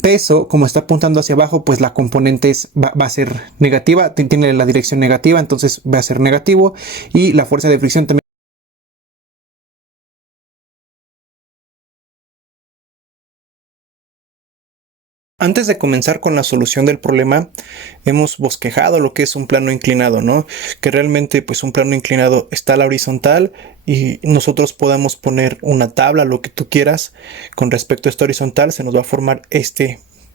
peso, como está apuntando hacia abajo, pues la componente va a ser negativa, tiene la dirección negativa, entonces va a ser negativo, y la fuerza de fricción también. Antes de comenzar con la solución del problema, hemos bosquejado lo que es un plano inclinado, ¿no? Que realmente, pues, un plano inclinado está a la horizontal y nosotros podamos poner una tabla, lo que tú quieras, con respecto a esta horizontal, se nos va a formar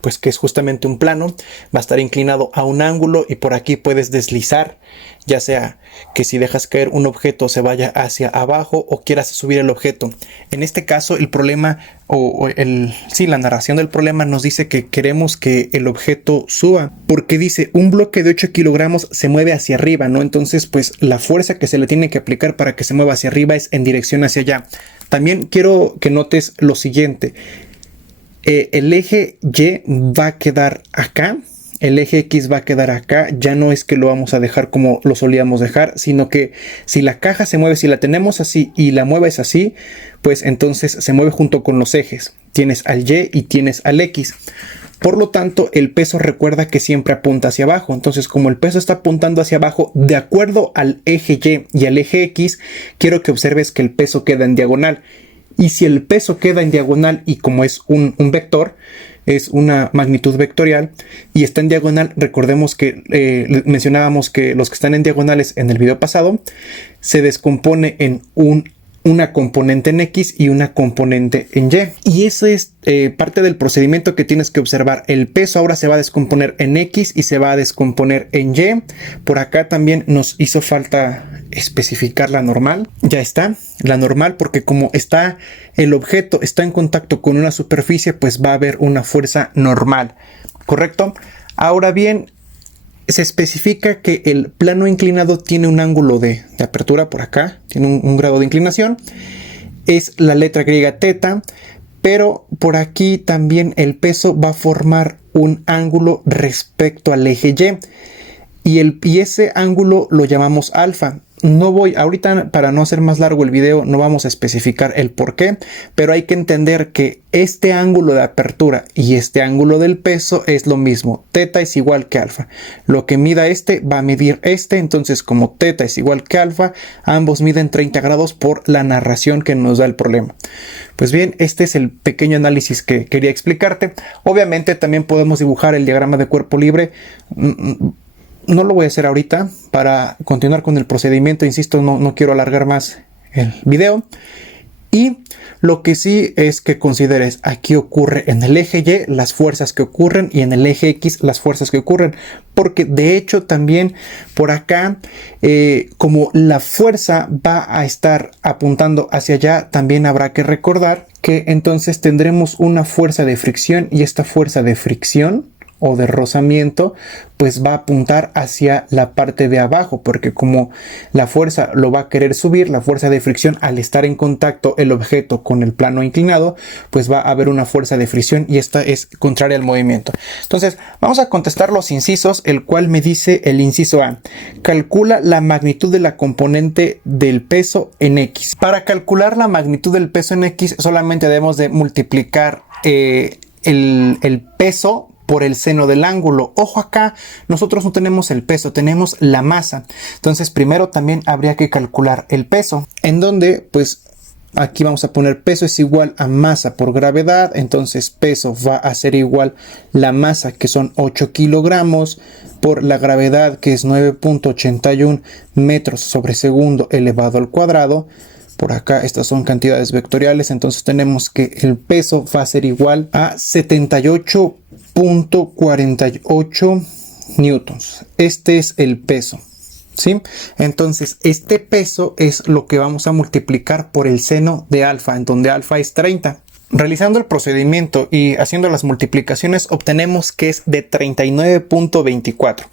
pues que es justamente un plano, va a estar inclinado a un ángulo y por aquí puedes deslizar, ya sea que si dejas caer un objeto se vaya hacia abajo o quieras subir el objeto. En este caso el problema la narración del problema nos dice que queremos que el objeto suba, porque dice un bloque de 8 kilogramos se mueve hacia arriba, ¿no? Entonces pues la fuerza que se le tiene que aplicar para que se mueva hacia arriba es en dirección hacia allá. También quiero que notes lo siguiente. El eje Y va a quedar acá, el eje X va a quedar acá, ya no es que lo vamos a dejar como lo solíamos dejar, sino que si la caja se mueve, si la tenemos así y la mueves así, pues entonces se mueve junto con los ejes. Tienes al Y y tienes al X. Por lo tanto, el peso recuerda que siempre apunta hacia abajo. Entonces, como el peso está apuntando hacia abajo, de acuerdo al eje Y al eje X, quiero que observes que el peso queda en diagonal. Y si el peso queda en diagonal y como es un vector, es una magnitud vectorial y está en diagonal, recordemos que mencionábamos que los que están en diagonales en el video pasado, se descompone en una componente en X y una componente en Y. Y eso es parte del procedimiento que tienes que observar. El peso ahora se va a descomponer en X y se va a descomponer en Y. Por acá también nos hizo falta especificar la normal. Ya está, la normal, porque como el objeto está en contacto con una superficie, pues va a haber una fuerza normal, ¿correcto? Ahora bien, se especifica que el plano inclinado tiene un ángulo de apertura por acá, tiene un grado de inclinación, es la letra griega teta, pero por aquí también el peso va a formar un ángulo respecto al eje Y, y ese ángulo lo llamamos alfa. No voy, ahorita para no hacer más largo el video, no vamos a especificar el por qué, pero hay que entender que este ángulo de apertura y este ángulo del peso es lo mismo. Teta es igual que alfa. Lo que mida va a medir entonces como teta es igual que alfa, ambos miden 30 grados por la narración que nos da el problema. Pues bien, este es el pequeño análisis que quería explicarte. Obviamente también podemos dibujar el diagrama de cuerpo libre. No lo voy a hacer ahorita para continuar con el procedimiento, insisto, no quiero alargar más el video. Y lo que sí es que consideres, aquí ocurre en el eje Y las fuerzas que ocurren y en el eje X las fuerzas que ocurren. Porque de hecho también por acá, como la fuerza va a estar apuntando hacia allá, también habrá que recordar que entonces tendremos una fuerza de fricción y esta fuerza de fricción o de rozamiento pues va a apuntar hacia la parte de abajo, porque como la fuerza lo va a querer subir, la fuerza de fricción al estar en contacto el objeto con el plano inclinado, pues va a haber una fuerza de fricción y esta es contraria al movimiento. Entonces vamos a contestar los incisos, el cual me dice el inciso A: calcula la magnitud de la componente del peso en X. Para calcular la magnitud del peso en X solamente debemos de multiplicar el peso por el seno del ángulo. Ojo, acá nosotros no tenemos el peso, tenemos la masa. Entonces primero también habría que calcular el peso, en donde pues aquí vamos a poner peso es igual a masa por gravedad. Entonces peso va a ser igual la masa, que son 8 kilogramos, por la gravedad, que es 9.81 metros sobre segundo elevado al cuadrado. Por acá estas son cantidades vectoriales, entonces tenemos que el peso va a ser igual a 78.48 newtons. Este es el peso, ¿sí? Entonces este peso es lo que vamos a multiplicar por el seno de alfa, en donde alfa es 30. Realizando el procedimiento y haciendo las multiplicaciones obtenemos que es de 39.24.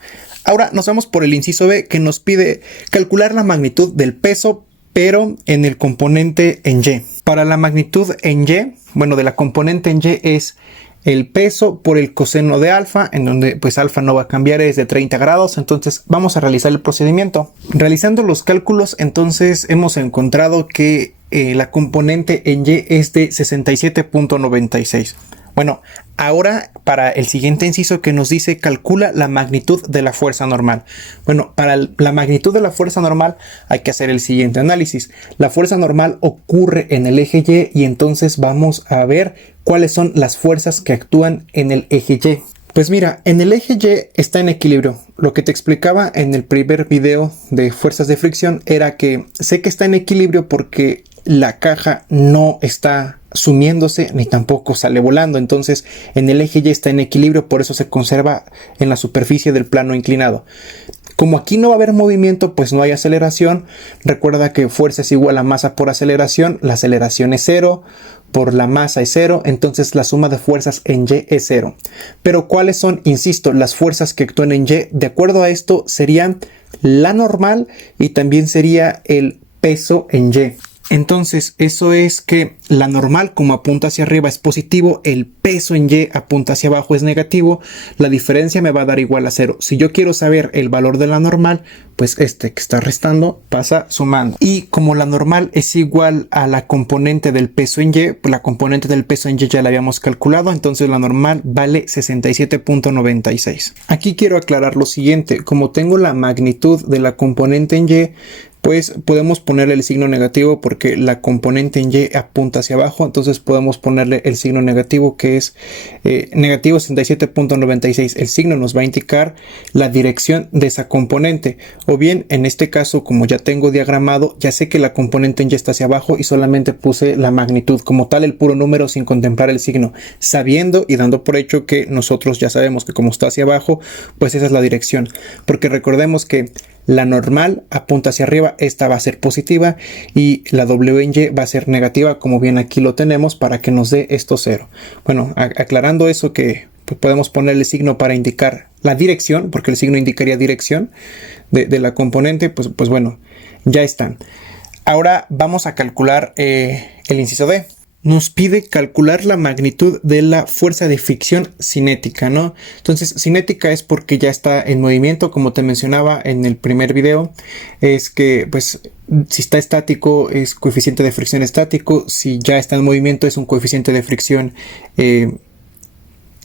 Ahora nos vamos por el inciso B, que nos pide calcular la magnitud del peso pero en el componente en Y. Para la magnitud en Y, bueno, de la componente en Y es el peso por el coseno de alfa, en donde pues alfa no va a cambiar, es de 30 grados. Entonces vamos a realizar el procedimiento. Realizando los cálculos, entonces hemos encontrado que la componente en Y es de 67.96. Bueno, ahora para el siguiente inciso que nos dice calcula la magnitud de la fuerza normal. Bueno, para la magnitud de la fuerza normal hay que hacer el siguiente análisis. La fuerza normal ocurre en el eje Y y entonces vamos a ver cuáles son las fuerzas que actúan en el eje Y. Pues mira, en el eje Y está en equilibrio. Lo que te explicaba en el primer video de fuerzas de fricción era que sé que está en equilibrio porque la caja no está sumiéndose ni tampoco sale volando. Entonces en el eje Y está en equilibrio, por eso se conserva en la superficie del plano inclinado. Como aquí no va a haber movimiento, pues no hay aceleración. Recuerda que fuerza es igual a masa por aceleración. La aceleración es 0, por la masa es 0, entonces la suma de fuerzas en Y es 0. Pero ¿cuáles son? Insisto, las fuerzas que actúan en Y. De acuerdo a esto serían la normal y también sería el peso en Y. Entonces eso es que la normal, como apunta hacia arriba, es positivo, el peso en Y apunta hacia abajo es negativo, la diferencia me va a dar igual a 0. Si yo quiero saber el valor de la normal, pues este que está restando pasa sumando. Y como la normal es igual a la componente del peso en Y, pues la componente del peso en Y ya la habíamos calculado, entonces la normal vale 67.96. Aquí quiero aclarar lo siguiente, como tengo la magnitud de la componente en Y, pues podemos ponerle el signo negativo porque la componente en Y apunta hacia abajo, entonces podemos ponerle el signo negativo que es negativo 67.96. El signo nos va a indicar la dirección de esa componente, o bien en este caso, como ya tengo diagramado, ya sé que la componente en Y está hacia abajo y solamente puse la magnitud como tal, el puro número sin contemplar el signo, sabiendo y dando por hecho que nosotros ya sabemos que como está hacia abajo, pues esa es la dirección, porque recordemos que la normal apunta hacia arriba, esta va a ser positiva y la W en Y va a ser negativa, como bien aquí lo tenemos para que nos dé esto 0. Bueno, aclarando eso que pues podemos poner el signo para indicar la dirección, porque el signo indicaría dirección de la componente, pues bueno, ya están. Ahora vamos a calcular el inciso D. Nos pide calcular la magnitud de la fuerza de fricción cinética, ¿no? Entonces, cinética es porque ya está en movimiento, como te mencionaba en el primer video, es que, pues, si está estático es coeficiente de fricción estático, si ya está en movimiento es un coeficiente de fricción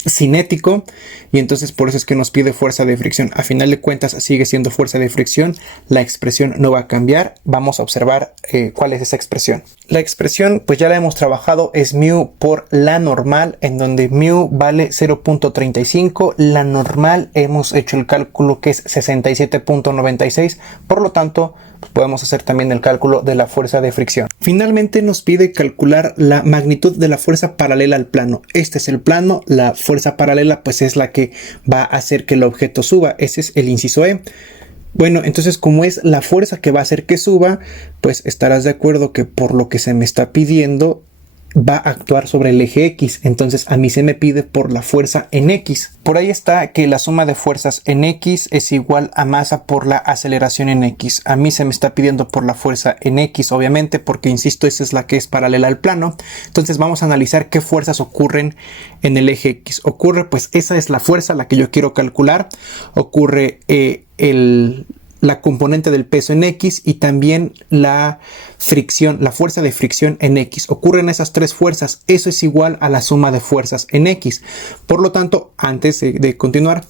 cinético, y entonces por eso es que nos pide fuerza de fricción. A final de cuentas sigue siendo fuerza de fricción, la expresión no va a cambiar. Vamos a observar cuál es esa expresión. La expresión pues ya la hemos trabajado, es mu por la normal, en donde mu vale 0.35, la normal hemos hecho el cálculo que es 67.96, por lo tanto pues podemos hacer también el cálculo de la fuerza de fricción. Finalmente nos pide calcular la magnitud de la fuerza paralela al plano. Este es el plano, la fuerza paralela pues es la que va a hacer que el objeto suba. Ese es el inciso E. Bueno, entonces como es la fuerza que va a hacer que suba, pues estarás de acuerdo que por lo que se me está pidiendo va a actuar sobre el eje X, entonces a mí se me pide por la fuerza en X. Por ahí está que la suma de fuerzas en X es igual a masa por la aceleración en X. A mí se me está pidiendo por la fuerza en X, obviamente, porque insisto, esa es la que es paralela al plano. Entonces vamos a analizar qué fuerzas ocurren en el eje X. Ocurre, pues esa es la fuerza, la que yo quiero calcular. Ocurre la componente del peso en X y también la fricción, la fuerza de fricción en X. Ocurren esas tres fuerzas, eso es igual a la suma de fuerzas en X. Por lo tanto, antes de continuar,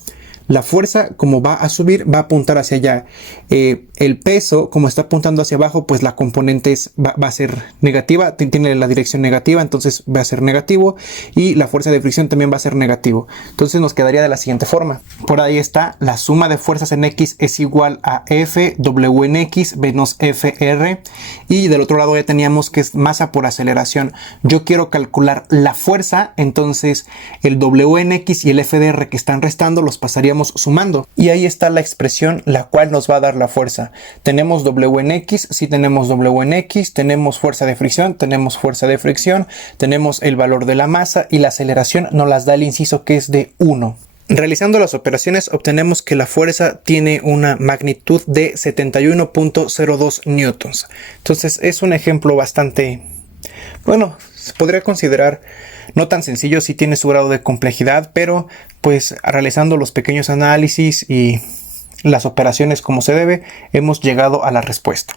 la fuerza, como va a subir, va a apuntar hacia allá. El peso, como está apuntando hacia abajo, pues la componente va a ser negativa, tiene la dirección negativa, entonces va a ser negativo. Y la fuerza de fricción también va a ser negativo. Entonces nos quedaría de la siguiente forma. Por ahí está, la suma de fuerzas en X es igual a F, W en X, menos FR. Y del otro lado ya teníamos que es masa por aceleración. Yo quiero calcular la fuerza, entonces el W en X y el FDR que están restando los pasaríamos sumando, y ahí está la expresión la cual nos va a dar la fuerza. Tenemos W en X, si tenemos W en X, tenemos fuerza de fricción, tenemos el valor de la masa y la aceleración nos las da el inciso que es de 1. Realizando las operaciones obtenemos que la fuerza tiene una magnitud de 71.02 newtons. Entonces es un ejemplo bastante, bueno, se podría considerar no tan sencillo, sí tiene su grado de complejidad, pero pues realizando los pequeños análisis y las operaciones como se debe, hemos llegado a la respuesta.